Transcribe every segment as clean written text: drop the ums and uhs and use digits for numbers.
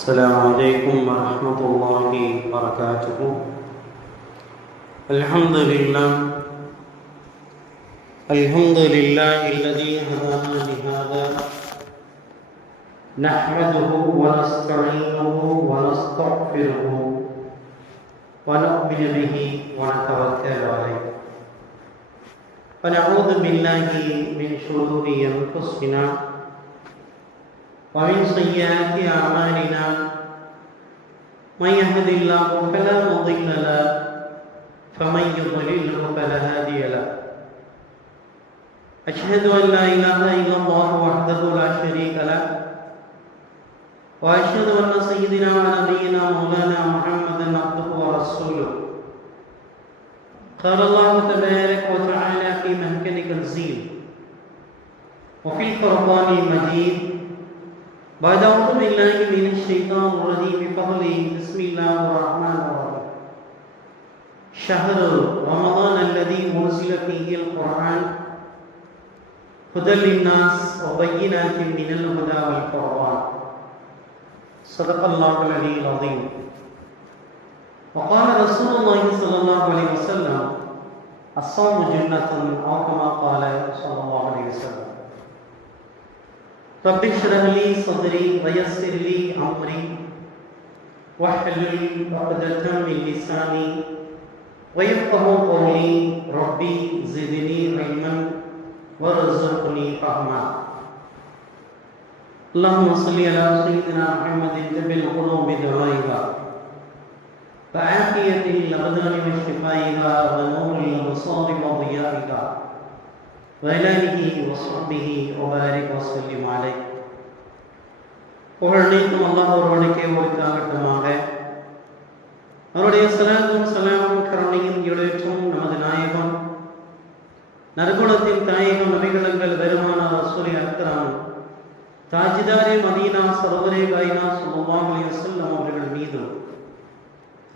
السلام عليكم ورحمة الله وبركاته. الحمد لله الذي هدانا لهذا نحمده ونستعينه ونستغفره ونؤمن به ونتوكل عليه ونعوذ بالله من شرور أنفسنا ومن سيئات أعمالنا من يهد الله فلا مضل له ومن يضلل فلا هادي له. أشهد أن لا إله إلا الله وحده لا شريك له وأشهد أن سيدنا ونبينا مولانا محمدا عبده ورسوله. قال الله تبارك وتعالى في محكم تنزيل وفي القرآن المجيد بعد أعوذ بالله من الشيطان الرجيم بفضله بسم الله الرحمن الرحيم. شهر رمضان الذي أنزل فيه القرآن هدى للناس وبينات من الهدى والفرقان. صدق الله العلي العظيم. وقال رسول الله صلى الله عليه وسلم الصوم جنة أو كما قال صلى الله عليه وسلم. رب اشرح لي صدري ويسر لي أمري واحلل عقدة من لساني ويفقهوا قولي ربي زدني علما وارزقني فهما. اللهم صل على سيدنا محمد طب القلوب دوائها وعافية الأبدان وشفائها ونور الأبصار وضيائها وعلى آله وصحبه وبارك وسلم عليه. புகழனைத்தும் அல்லாஹ் ஒருவனுக்கே உரித்தாகட்டுமாக. அவருடைய ஸலாத்தும் ஸலாமும் கருணையும் ஈடேற்றும் நமது நாயகம் நற்குணத்தின் தாயகம் நபிகளங்கள் பெருமானார் ரசூல் அக்ரம் தாஜிதாரே மதீனா சர்வரே காயினா ஸல்லல்லாஹு அலைஹி வஸல்லம் அவர்கள் மீதும்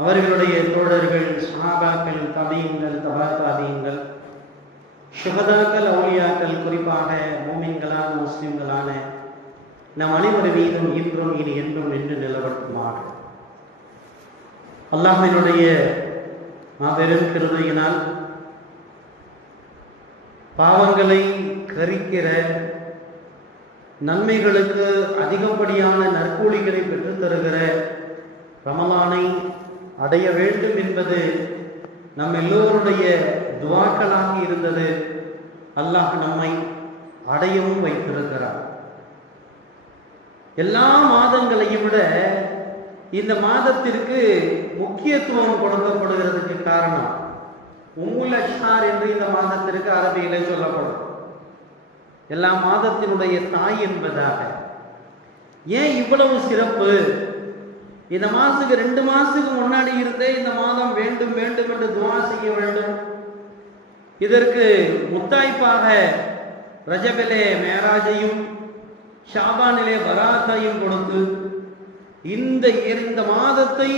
அவர்களுடைய தோழர்கள் சஹாபாக்கள் தபீன்கள் தபா தாபீன்கள் ஷுஹதாக்கள் அவுலியாக்கள் குறிப்பாக மூமின்களான முஸ்லிம்களான நம் அனைவர் மீதும் இன்றும் இனி என்றும் நின்று நிலவட்டுமாக. அல்லாஹ்வினுடைய மாபெரும் கிருபையினால் பாவங்களை கரிக்கிற நன்மைகளுக்கு அதிகப்படியான நற்கூலிகளை பெற்றுத் தருகிற ரமலானை அடைய வேண்டும் என்பது நம் எல்லோருடைய துவாக்களாக இருந்தது. அல்லாஹ் நம்மை அடையவும் வைத்திருக்கிறார். எல்லா மாதங்களையும் விட இந்த மாதத்திற்கு முக்கியத்துவம் கொடுக்கப்படுகிறதுக்கு காரணம் உம்முல் அஷ்ஹார் என்று இந்த மாதத்திற்கு அரபியிலே சொல்லப்படும். எல்லா மாதத்தினுடைய தாய் என்பதாக. ஏன் இவ்வளவு சிறப்பு? இந்த மாதத்துக்கு 2 மாதத்துக்கு முன்னாடி இருந்தே இந்த மாதம் வேண்டும் வேண்டும் என்று துஆ செய்ய வேண்டும். இதற்கு முத்தாய்ப்பாக ரஜபிலே மேராஜையும் ஷாபானிலே பராத்தையும் கொடுத்து இந்த மாதத்தை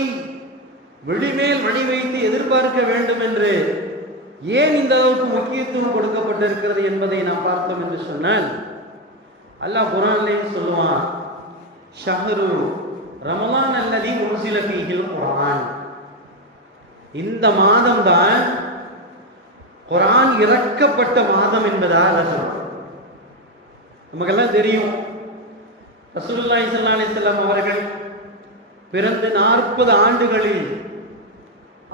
வெளிமேல் வழி வைத்து எதிர்பார்க்க வேண்டும் என்று ஏன் இந்த அளவுக்கு முக்கியத்துவம் கொடுக்கப்பட்டிருக்கிறது என்பதை நாம் பார்த்தோம் என்று சொன்னால், அல்லாஹ் குர்ஆனிலே சொல்லுவான், ஷஹ்ரு ரமலான் அல்லதி உன்சில ஃபீஹில் குர்ஆன். இந்த மாதம் தான் குர்ஆன் இறக்கப்பட்ட மாதம் என்பதாக நமக்கெல்லாம் தெரியும். ரசூலுல்லாஹி ஸல்லல்லாஹு அலைஹி வஸல்லம் அவர்கள் பிறந்து 40 ஆண்டுகளில்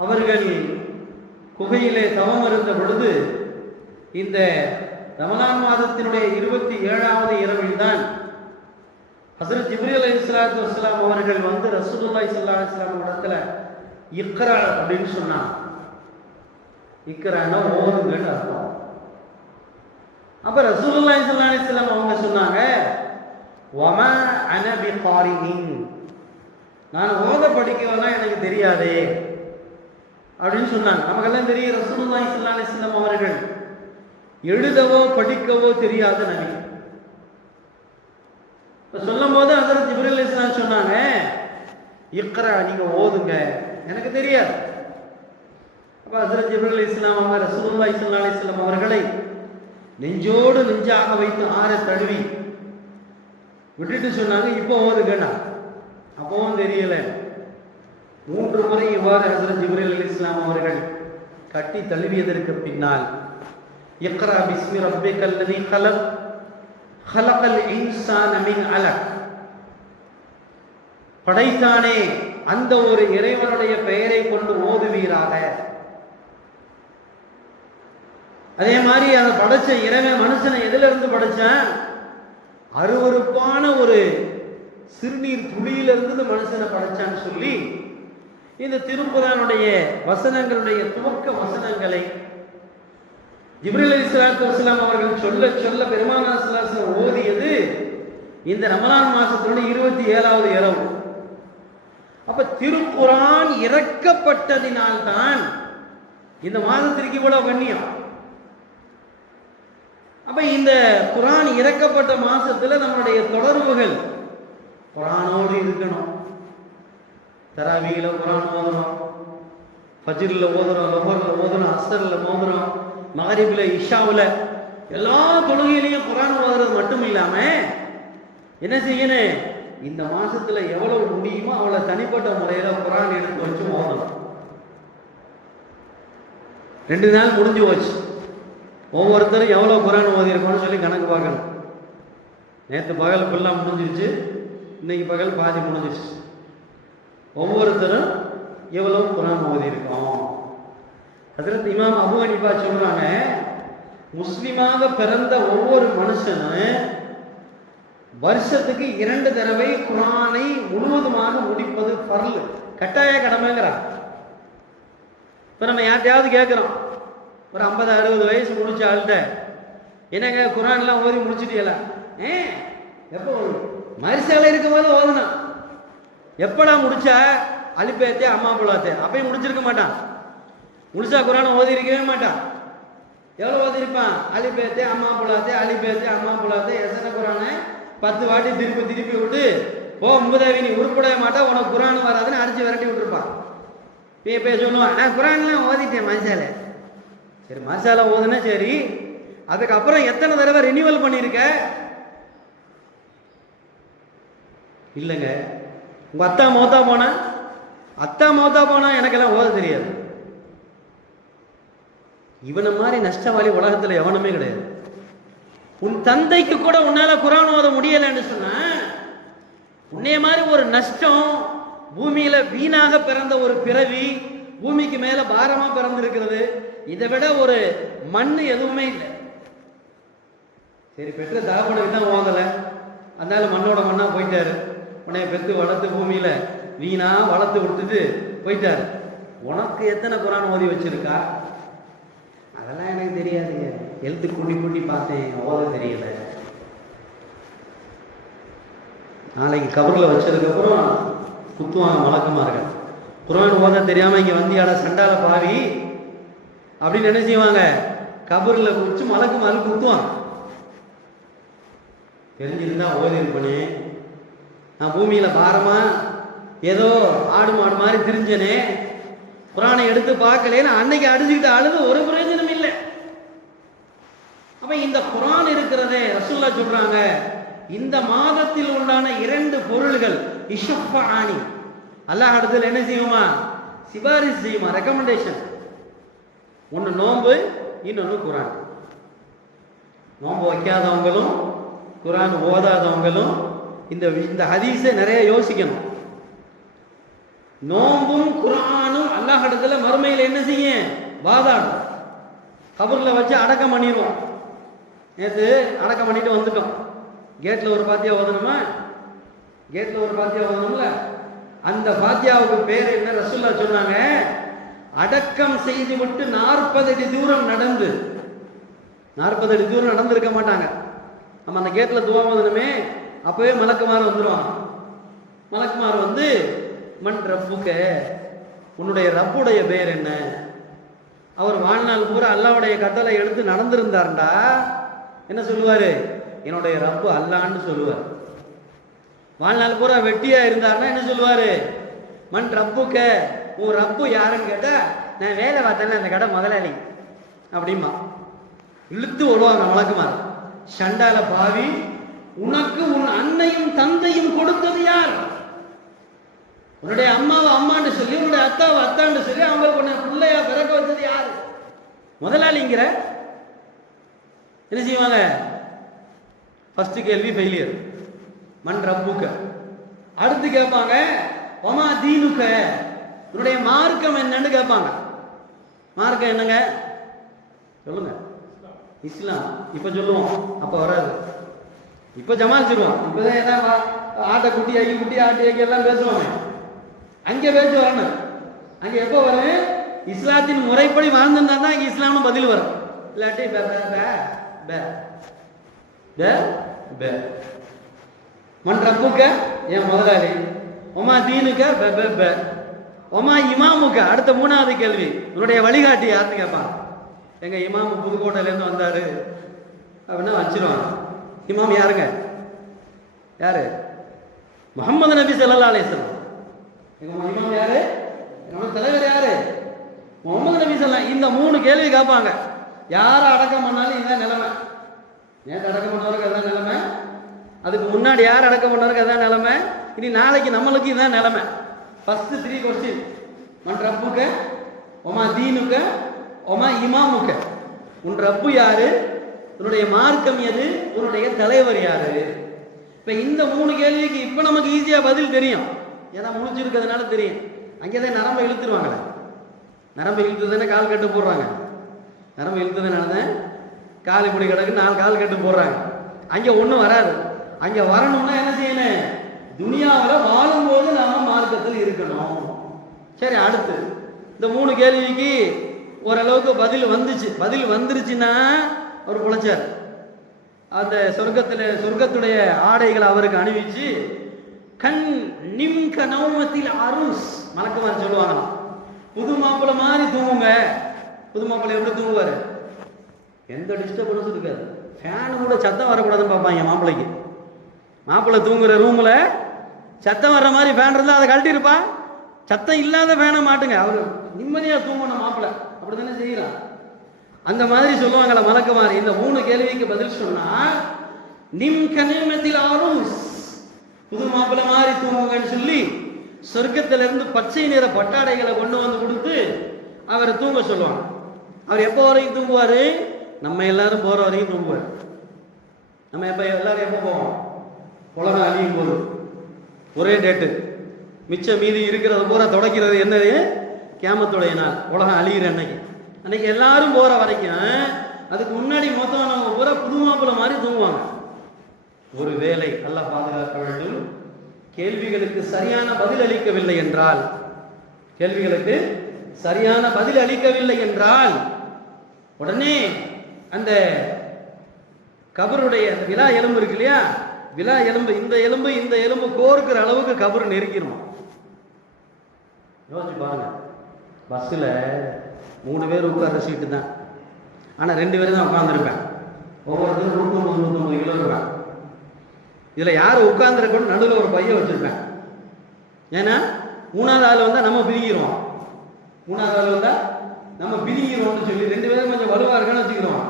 அவர்கள் குகையிலே தவம் இருந்த பொழுது இந்த ரமலான் மாதத்தினுடைய 27வது இரவில் தான் ஹஸரத் ஜிப்ரீல் அலைஹிஸ்ஸலாத்து வஸ்ஸலாம் அவர்கள் வந்து ரசூலுல்லாஹி ஸல்லல்லாஹு அலைஹி வஸல்லம் இடத்துல இக்ரா அப்படின்னு சொன்னாங்க. இக்ரானா ஓதுங்கன்னு அர்த்தம். அப்ப ரசூலுல்லாஹி ஸல்லல்லாஹு அலைஹி வஸல்லம் அவங்க சொன்னாங்க, வமா அன பிகாரின், நான் ஓத படிக்கவனா எனக்கு தெரியாதே அப்படின்னு சொன்னாங்க. நமக்கெல்லாம் தெரியும் ரசூலுல்லாஹி ஸல்லல்லாஹு அலைஹி வஸல்லம் அவர்கள் எழுதவோ படிக்கவோ தெரியாத நபி. சொல்லும் போது ஹஸரத் ஜிப்ரீல் அலைஹிஸ்ஸலாம் சொன்னாங்க, இக்ரா, நீங்க ஓதுங்க, எனக்கு தெரியாது. அப்ப ஹஸரத் ஜிப்ரீல் அலைஹிஸ்ஸலாம் அவங்க ரசூலுல்லாஹி ஸல்லல்லாஹு அலைஹி வஸல்லம் அவர்களை நெஞ்சோடு நெஞ்சாக வைத்து ஆற தழுவி விட்டுட்டு சொன்னாங்க, இப்போ ஓதுங்கண்ணா. அப்பவும் தெரியல. 3 முறை இவ்வாறு ஹஸரத் ஜிப்ரீல் அலைஹிஸ்ஸலாம் அவர்கள் கட்டி தழுவியதற்கு பின்னால் இக்ரா பிஸ்மி ரப்பிக்கல் லதீ கலக் கலகல் இன்சான மின் அலக், படைத்தானே அந்த ஒரு இறைவனுடைய பெயரை கொண்டு ஓதுவீராக. அதே மாதிரி அதை படைச்ச இறைவன் மனுஷனை எதுல இருந்து படைச்சான்? அருவருப்பான ஒரு சிறுநீர் துளியிலிருந்து மனுஷனை படைச்சான்னு சொல்லி இந்த திருக்குர்ஆனுடைய வசனங்களுடைய துவக்க வசனங்களை ஜிப்ரீல் அலைஹிஸ்ஸலாத்து வஸலாம் அவர்கள் சொல்ல சொல்ல பெருமானார் ஸல்லல்லாஹு அலைஹி வஸல்லம் ஓதியது இந்த ரமலான் மாசத்தினுடைய 27வது இரவு. அப்ப திருக்குர்ஆன் இறக்கப்பட்டதினால்தான் இந்த மாதத்திற்கு இவ்வளவு கண்ணியம். அப்ப இந்த குர்ஆன் இறக்கப்பட்ட மாசத்துல நம்மளுடைய தொடர்புகள் குர்ஆனோடு இருக்கணும். தராவீல குர்ஆன் ஓதுறோம், ஃபஜ்ர்ல ஓதுறோம், லுஹர்ல ஓதுறோம், அஸ்ர்ல ஓதுறோம், மகரிப்ல இஷாவுல எல்லா தொழுகையிலையும் குர்ஆன் ஓதுறது மட்டும் இல்லாம என்ன செய்யணும்? இந்த மாசத்துல எவ்வளவு முடியுமோ அவ்வளவு தனிப்பட்ட முறையில குர்ஆன் எடுத்து வச்சு ஓதணும். 2 நாள் முடிஞ்சு போச்சு, ஒவ்வொருத்தரும் எவ்வளவு குர்ஆன் ஓதிருக்கோம்னு சொல்லி கணக்கு பார்க்கணும். நேற்று பகல் ஃபுல்லாக முடிஞ்சிருச்சு, இன்னைக்கு பகல் பாதி முடிஞ்சிருச்சு. ஒவ்வொருத்தரும் எவ்வளவு குர்ஆன் ஓதிருக்கோம். ஹஜ்ரத் இமாம் அபூ ஹனீஃபா சொல்றாங்க, முஸ்லிமாக பிறந்த ஒவ்வொரு மனுஷனும் வருஷத்துக்கு 2 தடவை குர்ஆனை முழுவதுமாக முடிப்பது ஃபர்ல், கட்டாய கடமைங்கிறார். இப்போ நம்ம யார்ட்டையாவது கேட்குறோம், ஒரு 50-60 வயசு முடிச்ச ஆள்கிட்ட, என்னங்க குர்ஆன்லாம் ஓதி முடிச்சுட்டீங்களா? எப்போ மரிசாலை இருக்கும்போது ஓதுனா. எப்படா முடிச்சா? அலிபேத்தே அம்மா புலாத்தே, அப்பயும் முடிச்சிருக்க மாட்டான். முழுசா குர்ஆனை ஓதி இருக்கவே மாட்டான். எவ்வளோ ஓதிருப்பான்? அலிபேத்தே அம்மா புலாத்தே, அலிபேத்தே அம்மா புலாத்தே, எத்தனை குர்ஆனை 10 வாட்டி திருப்பி திருப்பி விட்டு போ முபதாவி நீ உருப்படைய மாட்டா, உனக்கு குர்ஆன் வராதுன்னு அடிச்சு விரட்டி விட்டுருப்பான். இப்போ சொல்லுவான், நான் குர்ஆன்லாம் ஓதிட்டேன் மரிசாலை. சரி, மரிசாலை ஓதுனா சரி, அதுக்கப்புறம் எத்தனை தடவை ரினியூவல் பண்ணியிருக்க? இல்லைங்க, உங்க அத்தா மௌத்தா போனா எனக்கெல்லாம் ஓத தெரியாது. இவனை மாதிரி நஷ்டவாளி உலகத்துல எவனுமே கிடையாது. உன் தந்தைக்கு கூட உன்னால குர்ஆன் ஓத முடியலன்னு சொன்ன, உன்னைய மாதிரி ஒரு நஷ்டம், பூமியில வீணாக பிறந்த ஒரு பிறவி, பூமிக்கு மேல பாரமா பிறந்திருக்கிறது, இதை விட ஒரு மண் எதுவுமே இல்லை. சரி, பெற்ற தகப்பனுக்கு தான் ஓதல, அதனால மண்ணோட மண்ணா போயிட்டாரு. உன்னைய பெற்று வளர்த்து பூமியில வீணா வளர்த்து விட்டுட்டு போயிட்டாரு. உனக்கு எத்தனை குர்ஆன் ஓதி வச்சிருக்கா? அதெல்லாம் எனக்கு தெரியாதுங்க, எழுத்து கூட்டி கூட்டி பார்த்தேன், ஓத தெரியல. நாளைக்கு கபரில் வச்சதுக்கப்புறம் குத்துவாங்க மலக்குமார்கள். குர்ஆன் ஓத தெரியாம இங்க வந்தியாட சண்டால பாவி அப்படின்னு என்ன செய்வாங்க? கபரில் குடிச்சு மலக்குமார்கள் குத்துவாங்க. தெரிஞ்சிருந்தா ஓதி இருப்பனே, நான் பூமியில பாரமா ஏதோ ஆடு மாடு மாதிரி திரிஞ்சனே, குர்ஆனை எடுத்து பார்க்கலேன்னு அன்னைக்கு அடிச்சுக்கிட்டு அழுது ஒரு பிரயோஜனம் இல்லை. அப்ப இந்த குர்ஆன் இருக்கிறதே ரசூலுல்லாஹ் சொல்றாங்க, இந்த மாதத்தில் உண்டான 2 பொருள்கள் இஷ்ஃபானி, அல்லாஹ் இடத்துல என்ன செய்யுமா? சிபாரிசு செய்யுமா, ரெக்கமெண்டேஷன். ஒன்று நோன்பு, இன்னொன்று குர்ஆன். நோன்பு வைக்காதவங்களும் குர்ஆன் ஓதாதவங்களும் இந்த ஹதீஸை நிறைய யோசிக்கணும். நோம்பும் குர்ஆனும் அல்லாஹ் இடத்துல மறுமையில் என்ன செய்ய? வாதாடும். கபர்ல வச்சு அடக்கம் பண்ணிடுவோம். நேற்று அடக்கம் பண்ணிட்டு வந்துட்டோம். கேட்ல ஒரு பாத்தியா ஓதணுமா? கேட்ல ஒரு பாத்தியா ஓதணும்ல, அந்த பாத்தியாவுக்கு பேர் என்ன? ரசூலுல்லாஹ் சொன்னாங்க, அடக்கம் செய்து விட்டு 40 அடி தூரம் நடந்து, 40 அடி தூரம் நடந்திருக்க மாட்டாங்க. நம்ம அந்த கேட்ல துவா ஓதணுமே, அப்பவே மலக்குமார் வந்துடுவாங்க. மலக்குமார் வந்து, மன் ரப்புக்க, உன்னுடைய ரப்புடைய பேர் என்ன? அவர் வாழ்நாள் பூரா அல்லாஹ்வுடைய கட்டளை எடுத்து நடந்திருந்தார்டா என்ன சொல்லுவாரு? என்னுடைய ரப்பு அல்லான்னு சொல்லுவார். வாழ்நாள் பூரா வெட்டியா இருந்தாருன்னா என்ன சொல்லுவாரு? மன் ரப்புக்க, உன் ரப்பு யாருன்னு கேட்டா, நான் வேலை பார்த்தேன்னா அந்த கடை முதலாளி அப்படிமா இழுத்து ஓடுவாங்க மலக்குமார். சண்டால பாவி, உனக்கு உன் அன்னையும் தந்தையும் கொடுத்தது யார்? உன்னுடைய அம்மாவை அம்மான்னு சொல்லி உன்னுடைய அத்தாவை அத்தான்னு சொல்லி அவங்களுக்கு உன்னை பிள்ளையா பிறக்க வச்சது யாரு? முதலாளிங்கிற என்ன செய்வாங்க? ஃபர்ஸ்ட் கேள்வி ஃபெயிலியர், மன் ரப்புக்க. அடுத்து கேட்பாங்க ஒமா தீனுக்க, உன்னுடைய மார்க்கம் என்னன்னு கேட்பாங்க. மார்க்கம் என்னங்க சொல்லுங்க? இஸ்லாம். இப்ப சொல்லுவோம், அப்ப வராது. இப்ப ஜமாலிச்சிருவோம். இப்பதான் ஏதாவது ஆட்டை குட்டி ஆக்கி குட்டி ஆட்டி ஆக்கி எல்லாம் பேசுவாங்க. அங்கே பேச்சு வரணும். அங்கே எப்போ வரும்? இஸ்லாத்தின் முறைப்படி வாழ்ந்துருந்தா தான் இங்கே இஸ்லாம்னு பதில் வரும். இல்லாட்டி மன் ரப்புக்க என் முதலாளி, ஒமா தீனுக்க ஒமா இமாமுக்க. அடுத்த மூணாவது கேள்வி, உன்னுடைய வழிகாட்டி யாருன்னு கேட்பாங்க. எங்க இமாமு புதுக்கோட்டையிலேருந்து வந்தாரு அப்படின்னா வச்சிருவாங்க. இமாம் யாருங்க? யாரு? முஹம்மது நபி ஸல்லல்லாஹு அலைஹி வஸல்லம். எங்க இமாம் யாரு? நம்ம தலைவர் யாரு? முஹம்மது நபி ஸல்லல்லாஹு. இந்த மூணு கேள்வி கேட்பாங்க. யாரை அடக்கம் பண்ணாலும் இதுதான் நிலைமை. நேற்று அடக்கம் பண்ணவருக்கு அதான் நிலைமை, அதுக்கு முன்னாடி யார் அடக்கம் பண்ணவருக்கு அதான் நிலைமை, இனி நாளைக்கு நம்மளுக்கு இதுதான் நிலைமை. ஃபர்ஸ்ட் 3 கொஸ்டின், மன் ரப்புக்க ஒமா தீனுக்க ஒமா இமாமுக்க. உன் ரப்பு யாரு, உன்னுடைய மார்க்கம் எது, உன்னுடைய தலைவர் யாரு? இப்ப இந்த 3 கேள்விக்கு இப்ப நமக்கு ஈஸியா பதில் தெரியும். ஏன்னா முடிச்சிருக்கிறதுனால தெரியும். அங்கேதான் நரம்பை இழுத்துருவாங்களே. நரம்பை இழுத்துதானே கால் கட்டு போடுறாங்க. நரம்பு இழுத்ததுனால தான் கால் இப்படி கிடக்கு, 4 கால் கட்டு போடுறாங்க. அங்கே ஒன்றும் வராது. அங்கே வரணும்னா என்ன செய்யணும்? துனியாவில் வாழும்போது நாம மார்க்கத்தில் இருக்கணும். சரி, அடுத்து இந்த 3 கேள்விக்கு ஓரளவுக்கு பதில் வந்துச்சு. பதில் வந்துருச்சுன்னா அவர் குலைச்சார். அந்த சொர்க்கத்துடைய ஆடைகளை அவருக்கு அணிவிச்சு கண் நிம் கனௌமத்தில் அருஸ் மலக்குமார் சொல்லுவாங்களாம், புது மாப்பிள்ளை மாதிரி தூங்குங்க. புது மாப்பிள்ளை எப்படி தூங்குவாரு? எந்த டிஸ்டர்பன்ஸும் இருக்காது. ஃபேனு கூட சத்தம் வரக்கூடாதுன்னு பார்ப்பாங்க மாப்பிள்ளைக்கு. மாப்பிள்ளை தூங்குற ரூம்ல சத்தம் வர்ற மாதிரி ஃபேன் இருந்தால் அதை கழட்டிருப்பா. சத்தம் இல்லாத ஃபேனை மாட்டுங்க, அவரு நிம்மதியா தூங்கணும் மாப்பிள்ளை. அப்படி தானே செய்யலாம். அந்த மாதிரி சொல்லுவாங்கள மலக்குமார். இந்த 3 கேள்விக்கு பதில் சொன்னா நிம் கனிமத்தில் ஆருஸ், புது மாப்பிள்ளை மாதிரி தூங்குங்கன்னு சொல்லி சொர்க்கத்திலிருந்து பச்சை நிற பட்டாடைகளை கொண்டு வந்து கொடுத்து அவரை தூங்க சொல்லுவாங்க. அவர் எப்போ வரைக்கும் தூங்குவாரு? நம்ம எல்லாரும் போற வரைக்கும் தூங்குவார். நம்ம எல்லாரும் எப்போ போவோம்? உலகம் அழியும் போது ஒரே டேட்டு. மிச்சம் மீதி இருக்கிறது பூரா தொடக்கிறது என்னது? கியாமத்துடைய நாள், உலகம் அழிகிற அன்னைக்கு எல்லாரும் போற வரைக்கும். அதுக்கு முன்னாடி மொத்தம் நம்ம பூரா புது மாப்பிள்ளை மாதிரி தூங்குவாங்க. ஒரு வேளை அல்லாஹ் பாதுகாக்க வேண்டும், கேள்விகளுக்கு சரியான பதில் அளிக்கவில்லை என்றால், கேள்விகளுக்கு சரியான பதில் அளிக்கவில்லை என்றால் உடனே அந்த கபருடைய விலா எலும்பு இருக்கு இல்லையா, விலா எலும்பு, இந்த எலும்பு கோர்க்கிற அளவுக்கு கபர் நெருக்கிடும். யோசிச்சு பாருங்க. பஸ்ஸில் 3 பேர் உட்கார்ற சீட்டு தான், ஆனால் 2 பேர் தான் உட்காந்துருப்பேன். ஒவ்வொருத்தரும் 150-150 கிலோ இருப்பேன். இதில் யார் உட்காந்துருக்கணும்? நடுவில் ஒரு பைய வச்சிருப்பேன். ஏன்னா 3வது ஆள் வந்தால் நம்ம பிரிக்கிறோம். 3வது ஆள் வந்தால் நம்ம பிரிக்கிறோம்னு சொல்லி 2 பேரும் கொஞ்சம் வலுவாக இருக்கான்னு வச்சுக்கிறோம்.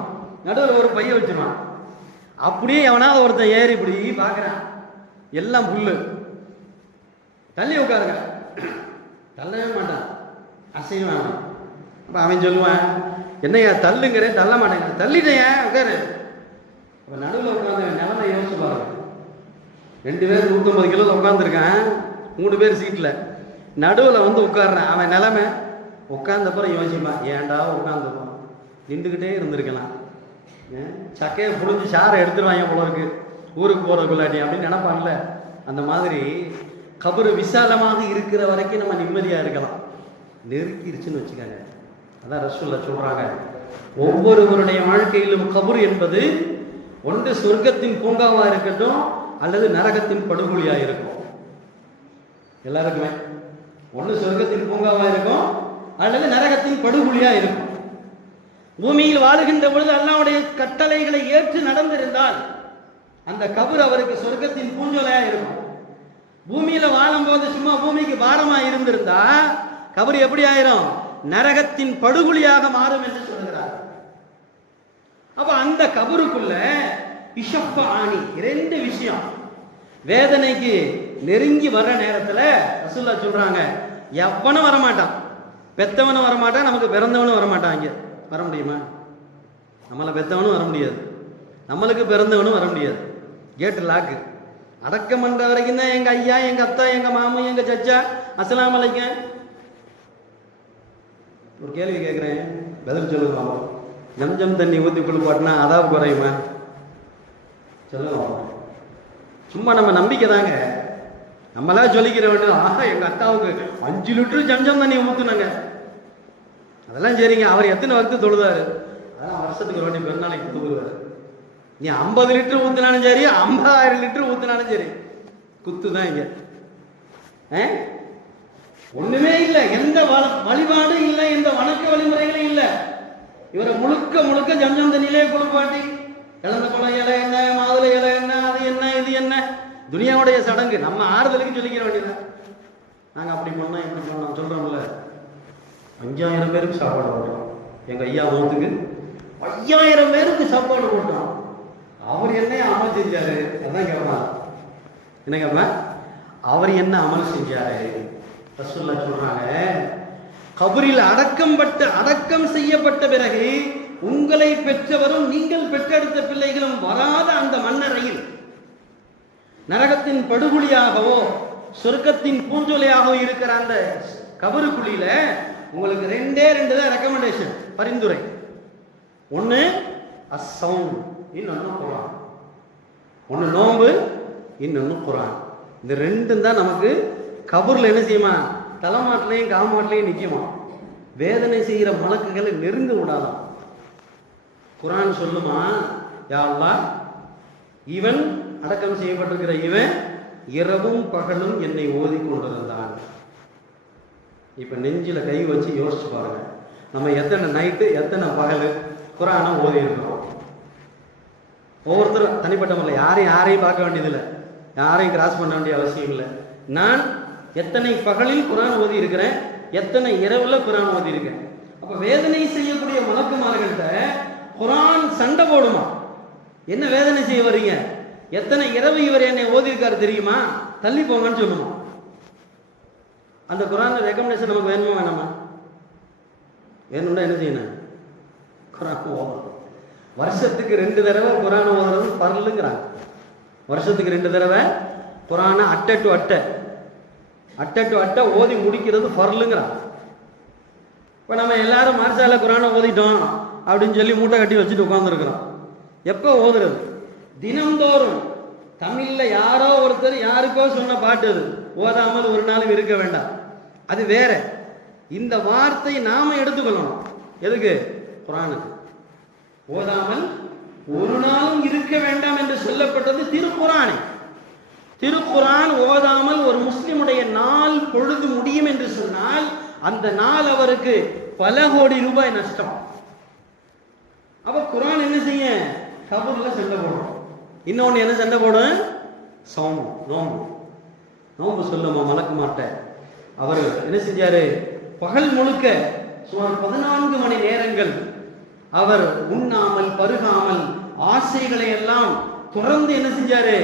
நடுவில் ஒரு பைய வச்சிருவான். அப்படியே எவனாவது ஒருத்தன் ஏறி இப்படி பார்க்குறான், எல்லாம் புல்லு, தள்ளி உட்காருங்க. தள்ளவே மாட்டான், அசையும் வேணாம். அப்போ அவன் சொல்லுவான், என்னையா தள்ளுங்கிறேன், தள்ள மாட்டேங்க. தள்ளிட்டேன் உட்காரு. அப்போ நடுவில் உட்காந்து நிலைமை யோசிச்சு பாருங்க. 2 பேர் 150 கிலோவில் உட்காந்துருக்கான், 3 பேர் சீட்டில். நடுவில் வந்து உட்காடுறான். அவன் நிலைமை உட்காந்தப்பறம் யோசிப்பான், ஏன்டா உட்காந்துருப்பான், நின்றுக்கிட்டே இருந்திருக்கலாம், சக்கையை புரிஞ்சு சாரை எடுத்துருவாங்க போல இருக்கு ஊருக்கு போறதுக்குள்ளாட்டி அப்படின்னு நினைப்பான்ல. அந்த மாதிரி கபரு விசாலமாக இருக்கிற வரைக்கும் நம்ம நிம்மதியா இருக்கலாம். நெருக்கிருச்சுன்னு வச்சுக்காங்க. அதான் ரசூலுல்லாஹ் சொல்றாங்க, ஒவ்வொருவருடைய வாழ்க்கையிலும் கபர் என்பது ஒன்று சொர்க்கத்தின் பூங்காவா இருக்கட்டும் அல்லது நரகத்தின் படுகொலியா இருக்கும். எல்லாருக்குமே ஒன்று சொர்க்கத்தின் பூங்காவா இருக்கும் அல்லது நரகத்தின் படுகொலியா இருக்கும். பூமியில் வாழுகின்ற பொழுது அல்லாஹ்வுடைய கட்டளைகளை ஏற்று நடந்திருந்தால் அந்த கபர் அவருக்கு சொர்க்கத்தின் பூஞ்சோலையா இருக்கும். பூமியில வாழும் போது சும்மா பூமிக்கு பாரமா இருந்திருந்தா கபர் எப்படி ஆயிரும்? நரகத்தின் படுகொலியாக மாறும் என்று சொல்கிறார். அப்ப அந்த கபருக்குள்ள இஷப்ப ஆணி 2 விஷயம். வேதனைக்கு நெருங்கி வர்ற நேரத்துல ரசூலுல்லாஹ் சொல்றாங்க, எவனும் வரமாட்டான், பெத்தவனும் வரமாட்டான், நமக்கு பிறந்தவனும் வரமாட்டான். இங்க வர முடியுமா? நம்மளை பெத்தவனும் வர முடியாது, நம்மளுக்கு பிறந்தவனும் வர முடியாது. கேட்டு லாக்கு. அடக்கம் பண்ற வரைக்கும் தான் எங்க ஐயா, எங்க அத்தா, எங்க மாமு, எங்க சச்சா, அஸ்ஸலாமு அலைக்கும். ஒரு கேள்வி கேட்கிறேன், பதில் சொல்லுங்க. ஜம்ஜம் தண்ணி ஊற்றி குளிப்பாட்டினா அதாவு குறையுமா? சொல்லுங்க. சும்மா நம்ம நம்பிக்கை தாங்க, நம்மளா சொல்லிக்கிற வேண்டியது. எங்க அத்தாவுக்கு 5 லிட்டர் ஜம்ஜம் தண்ணி ஊத்துனாங்க, அதெல்லாம் சரிங்க. அவர் எத்தனை வகுத்து தொழுதாரு? அதான் வருஷத்துக்கு ஒரு வாட்டி பெருநாளைக்கு தொழுவாரு. நீ 50 லிட்டர் ஊத்தினாலும் சரி, 50,000 லிட்டர் ஊத்தினாலும் சரி, குத்து தான் இங்க. ஒண்ணுமே இல்லை, எந்த வழிபாடு இல்லை, எந்த வணக்க வழிமுறைகளும் இல்லை. இவரை முழுக்க முழுக்க ஜம்ஜம் தண்ணியிலே குளிப்பாட்டி, இழந்த குளம் இலை என்ன, மாதுளை இலை என்ன, அது என்ன, இது என்ன, துனியாவுடைய சடங்கு. நம்ம ஆறுதலுக்கு சொல்லிக்கிற வேண்டியதான். நாங்க அப்படி பண்ணோம் இப்படி பண்ணோம் சொல்றோம்ல. 5000 பேருக்கு சாப்பாடு போட்டோம். எங்க ஐயா மோத்துக்கு 5000 பேருக்கு சாப்பாடு போட்டோம். அவர் என்ன அமல் செஞ்சாரு? அதான் கேட்பான். என்ன கேட்பேன்? அவர் என்ன அமல் செஞ்சாரு? ரசூலுல்லாஹ் சொல்றாங்க, கபரில் அடக்கம் செய்யப்பட்ட பிறகு உங்களை பெற்றவரும் நீங்கள் பெற்றெடுத்த பிள்ளைகளும் வராத அந்த மண்ணறையில் நரகத்தின் படுகொலியாகவோ சொர்க்கத்தின் பூஞ்சொலியாகவோ இருக்கிற அந்த கபருக்குழியில உங்களுக்கு 2 தான் ரெக்கமெண்டேஷன், பரிந்துரை. ஒண்ணு அஸ்ஸௌம், இன்னொன்னு குர்ஆன். ஒண்ணு நோன்பு, இன்னொன்னு குர்ஆன். இந்த 2 தான் நமக்கு கபூர்ல என்ன செய்யுமா, தலைமாட்டிலையும் காமாட்டிலையும் நிக்குமா, வேதனை செய்கிற மலக்குகளை நெருங்க விடாதான். குர்ஆன் சொல்லுமா, யா அல்லாஹ், இவன் அடக்கம் செய்யப்பட்டிருக்கிற இவன் இரவும் பகலும் என்னை ஓதி கொண்டிருந்தான். இப்ப நெஞ்சில கை வச்சு யோசிச்சு பாருங்க, நம்ம எத்தனை நைட்டு எத்தனை பகல் குர்ஆனை ஓதி இருக்கிறோம். ஒவ்வொருத்தரும் தனிப்பட்ட முறையில் யாரையும் பார்க்க வேண்டியதில்லை, யாரையும் கிராஸ் பண்ண வேண்டிய அவசியம் இல்லை. நான் எத்தனை பகலில் குர்ஆன் ஓதி இருக்கிறேன், எத்தனை இரவுல குர்ஆன் ஓதி இருக்கேன். அப்ப வேதனை செய்யக்கூடிய மலக்குமார்கள்ட்ட குர்ஆன் சண்டை போடுமா, என்ன வேதனை செய்ய வர்றீங்க, எத்தனை இரவு இவர் என்னை ஓதி இருக்காரு தெரியுமா, தள்ளி போங்கன்னு சொல்லுமா. அந்த குர்ஆன் ரெக்கமெண்டேஷன் நமக்கு வேணுமா வேணாமா? வேணும்னா என்ன செய்யணும்? குர்ஆன் ஓதணும். வருஷத்துக்கு 2 தடவை குர்ஆன் ஓதுறது பரலுங்கிறாங்க. வருஷத்துக்கு 2 தடவை குர்ஆனை அட்டை டு அட்டை ஓதி முடிக்கிறது பரலுங்கிறாங்க. இப்போ நம்ம எல்லாரும் மார்சால குர்ஆனை ஓதிட்டோம் அப்படின்னு சொல்லி மூட்டை கட்டி வச்சுட்டு உட்காந்துருக்கிறோம். எப்போ ஓதுறது? தினந்தோறும். தமிழ்ல யாரோ ஒருத்தர் யாருக்கோ சொன்ன பாட்டு அது, ஓதாமல் ஒரு நாளும் இருக்க வேண்டாம், அது வேற. இந்த வார்த்தை நாம எடுத்துக்கொள்ளணும். எதுக்கு? குர்ஆனுக்கு. ஓதாமல் ஒரு நாளும் இருக்க வேண்டாம் என்று சொல்லப்பட்டது திருக்குர்ஆனே. திருக்குர்ஆன் ஓதாமல் ஒரு முஸ்லிமுடைய நாள் பொழுது முடியும் என்று சொன்னால் அந்த நாள் அவருக்கு பல கோடி ரூபாய் நஷ்டம். அப்ப குர்ஆன் என்ன செய்ய? கபூர்ல சண்டை போடும். இன்னொன்னு என்ன சண்டை போடும்? சௌம், நோம்பு சொல்லுமா மலக்கு மாட்ட. அவர் என்ன செஞ்சாரு? பகல் முழுக்க சுமார் 14 மணி நேரங்கள் அவர் உண்ணாமல் பருகாமல் ஆசைகளை எல்லாம் துறந்து என்ன செஞ்சாரு?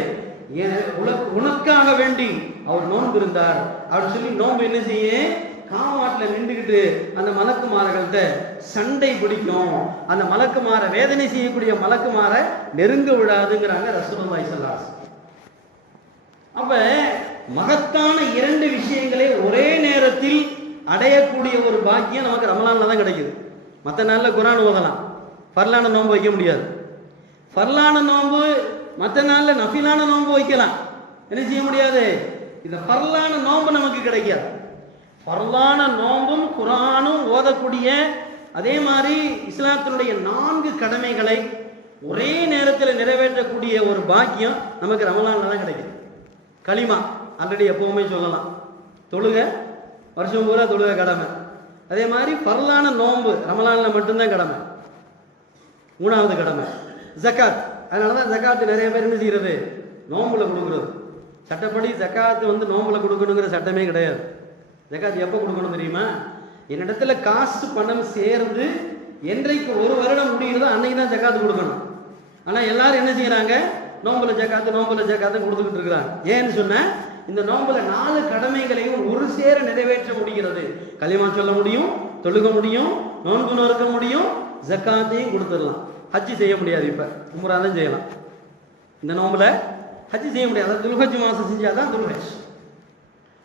உனக்காக வேண்டி அவர் நோன்பு இருந்தார் அப்படின்னு சொல்லி நோன்பு என்ன செய்ய? காமாட்டில் நின்றுகிட்டு அந்த மலக்குமார்கள்ட்ட சண்டை பிடிக்கும். அந்த மலக்குமார வேதனை செய்யக்கூடிய மலக்குமார நெருங்க விடாதுங்கிறாங்க ரசூலுல்லாஹி ஸல்லல்லாஹு அலைஹி வஸல்லம். அப்ப மகத்தான 2 விஷயங்களை ஒரே நேரத்தில் அடையக்கூடிய ஒரு பாக்கியம் நமக்கு ரமலான்ல தான் கிடைக்குது. மற்ற நாளில் குர்ஆன் ஓதலாம், ஃபர்லான நோன்பு வைக்க முடியாது. ஃபர்லான நோன்பு மற்ற நாளில் நஃபிலான நோன்பு வைக்கலாம், என்ன செய்ய முடியாது? இந்த ஃபர்லான நோன்பு நமக்கு கிடைக்காது. ஃபர்லான நோன்பும் குர்ஆனும் ஓதக்கூடிய, அதே மாதிரி இஸ்லாத்தினுடைய 4 கடமைகளை ஒரே நேரத்தில் நிறைவேற்றக்கூடிய ஒரு பாக்கியம் நமக்கு ரமலான்ல தான் கிடைக்குது. களிமா ஆல்ரெடி எப்பவுமே சொல்லலாம், தொழுக வருஷம் பூரா தொழுக கடமை. அதே மாதிரி ஃபர்லான நோன்பு ரமலான்ல மட்டும்தான் கடமை. 3வது கடமை ஜகாத். அதனாலதான் ஜகாத்து நிறைய பேர் என்ன செய்யறது? நோம்புல கொடுக்குறது. சட்டப்படி ஜகாத்து நோம்புல கொடுக்கணுங்கிற சட்டமே கிடையாது. ஜகாத் எப்போ கொடுக்கணும் தெரியுமா? என்னிடத்துல காசு பணம் சேர்ந்து என்றைக்கு 1 வருடம் முடியுறதோ அன்னைக்கு தான் ஜகாத்து கொடுக்கணும். ஆனா எல்லாரும் என்ன செய்யறாங்க? நோம்புல ஜகாத்து கொடுத்துக்கிட்டு இருக்கிறாங்க. ஏன்னு சொன்ன, இந்த நோன்புல 4 கடமைகளையும் ஒரு சேர நிறைவேற்ற முடிகிறது. கலிமா சொல்ல முடியும், தொழுக முடியும், நோன்பு நோக்க முடியும், ஜக்காத்தையும் கொடுத்துடலாம். ஹஜ்ஜி செய்ய முடியாது, இப்ப உம்ரா தான் செய்யலாம். இந்த நோம்புல ஹஜ்ஜி செய்ய முடியாது, துல்ஹஜ் மாசம் செஞ்சாதான் துல்ஹஜ்.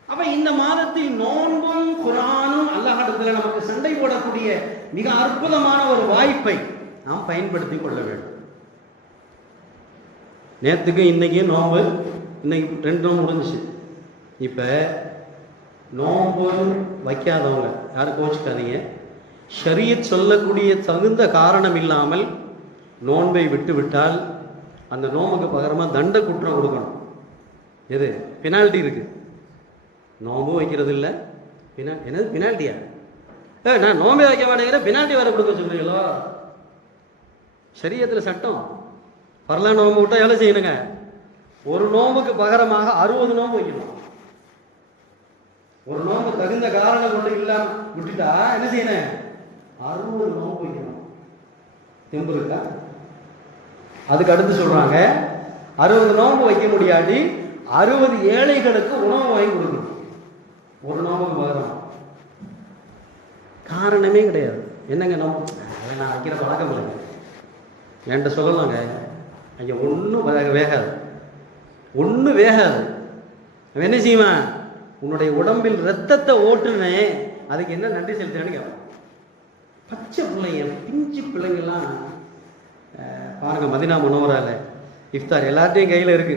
அப்ப இந்த மாதத்தில் நோன்பும் குர்ஆனும் அல்லாஹ்விடத்துல நமக்கு சண்டை போடக்கூடிய மிக அற்புதமான ஒரு வாய்ப்பை நாம் பயன்படுத்திக் கொள்ள வேண்டும். நேற்றுக்கு இன்னைக்கு நோன்பு, இன்னைக்கு 2 நோம்பு முடிஞ்சிச்சு. இப்ப நோன்பு வைக்காதவங்க யாரும் கோச்சிக்காதீங்க. ஷரியத் சொல்லக்கூடிய தகுந்த காரணம் இல்லாமல் நோன்பை விட்டு விட்டால் அந்த நோம்புக்கு பகரமாக தண்ட குற்றம் கொடுக்கணும். எது பெனால்ட்டி இருக்கு. நோம்பு வைக்கிறது இல்லை, என்னது பெனால்ட்டியா? நான் நோம்பே வைக்க மாட்டேங்கிற பெனால்ட்டி வர கொடுக்க சொல்றீங்களோ? ஷரியத்தில் சட்டம். பரல நோம்பு விட்டா எவ்வளோ செய்யணுங்க? ஒரு நோம்புக்கு பகரமாக 60 நோம்பு வைக்கணும். ஒரு நோம்பு தகுந்த காரணம் கொண்டு இல்லாம விட்டுட்டா என்ன செய்யணும்? 60 நோம்பு வைக்கணும். தெம்பு இருக்கா? அதுக்கு அடுத்து சொல்றாங்க 60 நோம்பு வைக்க முடியாட்டி 60 ஏழைகளுக்கு உணவு வாங்கி கொடுக்கணும். ஒரு நோம்புக்கு பகரம். காரணமே கிடையாது. என்னங்க நோம்பு? நான் வைக்கிற பழக்கம் இல்லைங்க, என்கிட்ட சொல்லலாங்க. ஐயா ஒன்றும் வேகாது, ஒன்றும் வேகாது. என்ன செய்வான்? உன்னுடைய உடம்பில் ரத்தத்தை ஓட்டுனே, அதுக்கு என்ன நன்றி செலுத்துறேன்னு கேட்பான். பச்சை பிள்ளைங்க, பிஞ்சு பிள்ளைங்கள்லாம் பாருங்க, மதினா முனவரால இஃப்தார் எல்லாத்தையும் கையில் இருக்கு.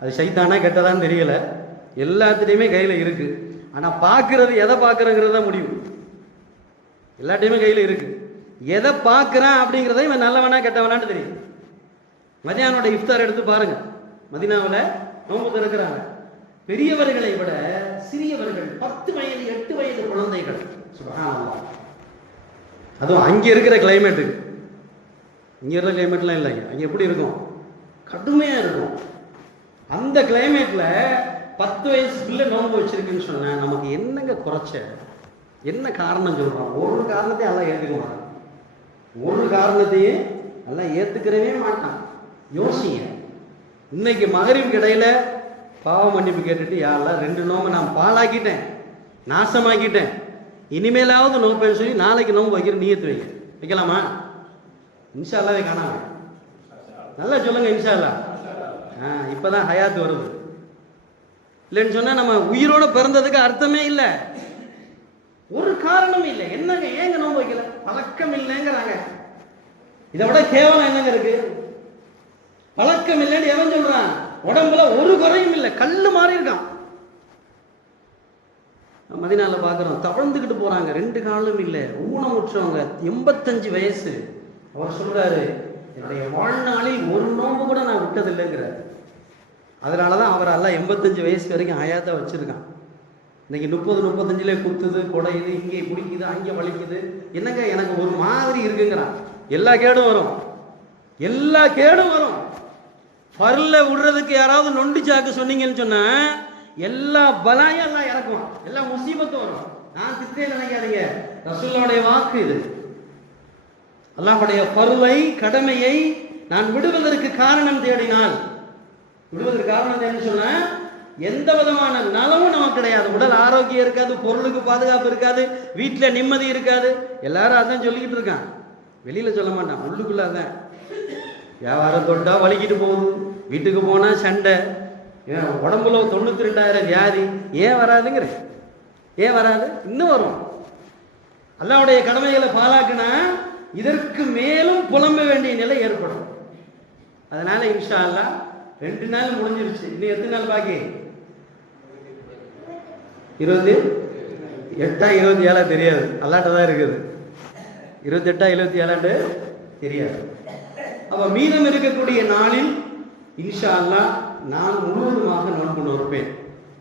அது சைத்தானா கெட்டதான்னு தெரியல, எல்லாத்துலேயுமே கையில் இருக்கு. ஆனால் பார்க்கறது எதை பார்க்குறங்கிறது தான் முடிவு. எல்லாத்தையுமே கையில் இருக்கு. எதை பார்க்குறான் அப்படிங்கிறத இவன் நல்லவனா கெட்டவனான்னு தெரியும். மதியானோட இஃப்தார் எடுத்து பாருங்க. மதினாவில் நோன்பு திறக்கிறாங்க. பெரியவர்களை விட சிறியவர்கள் 10 வயது 8 வயது குழந்தைகள். சுப்ஹானல்லாஹ். அதுவும் அங்கே இருக்கிற கிளைமேட்டுக்கு, இங்கே இருக்கிற கிளைமேட்லாம் இல்லைங்க. அங்கே எப்படி இருக்கும்? கடுமையாக இருக்கும். அந்த கிளைமேட்டில் 10 வயசு பிள்ளை நோன்பு வச்சிருக்குன்னு சொன்ன நமக்கு என்னங்க குறைச்ச? என்ன காரணம் சொல்கிறோம்? ஒரு காரணத்தையும் எல்லாம் ஏற்றுக்க மாட்டான். ஒரு காரணத்தையும் எல்லாம் ஏற்றுக்கிறவே மாட்டான். யோசிங்க. இன்னைக்கு மகரிப் இடையில பாவ மன்னிப்பு கேட்டுட்டு, யாரெல்லாம் 2 நோம்பு நான் பாழாக்கிட்டேன், நாசமாக்கிட்டேன், இனிமேலாவது நோம்பு சொல்லி நாளைக்கு நோம்பு வைக்கிற நியத்து வைக்க வைக்கலாமா? இன்ஷா அல்லாஹ்வே காணாம. நல்லா சொல்லுங்க இன்ஷா அல்லாஹ். இப்பதான் ஹயாத் வருது. இல்லைன்னு சொன்னா நம்ம உயிரோட பிறந்ததுக்கு அர்த்தமே இல்லை. ஒரு காரணம் இல்லை. என்னங்க ஏங்க நோம்பு வைக்கல? பழக்கம் இல்லைங்கிறாங்க. இதை விட கேவலம் என்னங்க இருக்கு? பழக்கம் இல்லைன்னு எவன் சொல்றான்? உடம்புல ஒரு குறையும் இல்லை, கல்லு மாறி இருக்கான். மதினால பாக்குறோம், தவழ்ந்துகிட்டு போறாங்க, 2 காலும் இல்லை, ஊனமுற்றவங்க, 85 வயசு. அவர் சொல்றாரு, என்னுடைய வாழ்நாளில் ஒரு நோம்பு கூட நான் விட்டதில்லைங்கிறார். அதனாலதான் அவர் எல்லாம் 85 வயசு வரைக்கும் ஹயாத்தா வச்சிருக்கான். இன்னைக்கு 30-35 குத்துது, குடையுது, இங்கே பிடிக்குது, அங்கே வலிக்குது. என்னங்க எனக்கு ஒரு மாதிரி இருக்குங்கிறான். எல்லா கேடும் வரும், எல்லா கேடும் வரும். பர்ல விடுறதுக்கு யாராவது நொண்டி சாக்கு சொன்னீங்கன்னு சொன்னா எல்லா பலாயும் எல்லாம் இறக்கும், எல்லா முசீபத்தும் வரும். நான் திட்டே நினைக்காதீங்க, ரசூலுல்லாஹ்வுடைய வாக்கு இது. அல்லாஹ்வுடைய பர்வை கடமையை நான் விடுவதற்கு காரணம் தேடினால், விடுவதற்கு காரணம் தேடின்னு சொன்னா எந்த விதமான நலமும் நமக்கு கிடையாது. உடல் ஆரோக்கியம் இருக்காது, பொருளுக்கு பாதுகாப்பு இருக்காது, வீட்டில் நிம்மதி இருக்காது. எல்லாரும் அதான் சொல்லிக்கிட்டு இருக்கான், வெளியில சொல்ல மாட்டான், உள்ளுக்குள்ள அதான். வியாபாரம் தொட்டா வலிக்கிட்டு போகுது, வீட்டுக்கு போனா சண்டை, உடம்புல 92,000 வியாதி. ஏன் வராதுங்கிற? ஏன் வராது? இன்னும் வரும். அல்லாஹ்வுடைய கடமைகளை பாலாக்குனா இதற்கு மேலும் புலம்ப வேண்டிய நிலை ஏற்படும். அதனால இன்ஷா அல்லாஹ் 2 நாள் முடிஞ்சிருச்சு. இன்னும் எத்தனை நாள் பாக்கி? 28 27 தெரியாது, அல்லாட்ட தான் இருக்குது. 28 27 தெரியாது. அப்ப மீதம் இருக்கக்கூடிய நாளில் இன்ஷா அல்லாஹ் நான் முழுவதுமாக நோன்பு நோற்பேன்.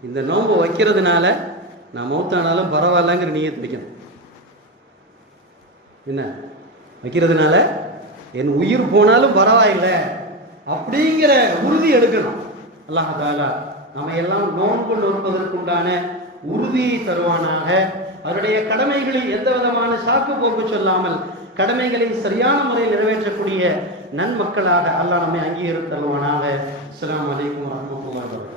இந்த நோன்பு வைக்கிறதுனால நான் மௌத்தானாலும் பரவாயில்லங்கிற நியத் வைக்கணும். என்ன வைக்கிறதுனால என் உயிர் போனாலும் பரவாயில்லை அப்படிங்கிற உறுதி எடுக்கணும். அல்லாஹ் தஆலா நம்ம எல்லாம் நோன்பு நோற்பதற்குண்டான உறுதியை தருவானாக. அவருடைய கடமைகளில் எந்த விதமான சாக்கு போக்கு சொல்லாமல் கடமைகளை சரியான முறையில் நிறைவேற்றக்கூடிய நன்மக்களாக அல்லாஹ் நம்மை அங்கீகரித்து தருவானாக. அஸ்ஸலாமு அலைக்கும் வரஹ்மத்துல்லாஹி வபரகாத்துஹு.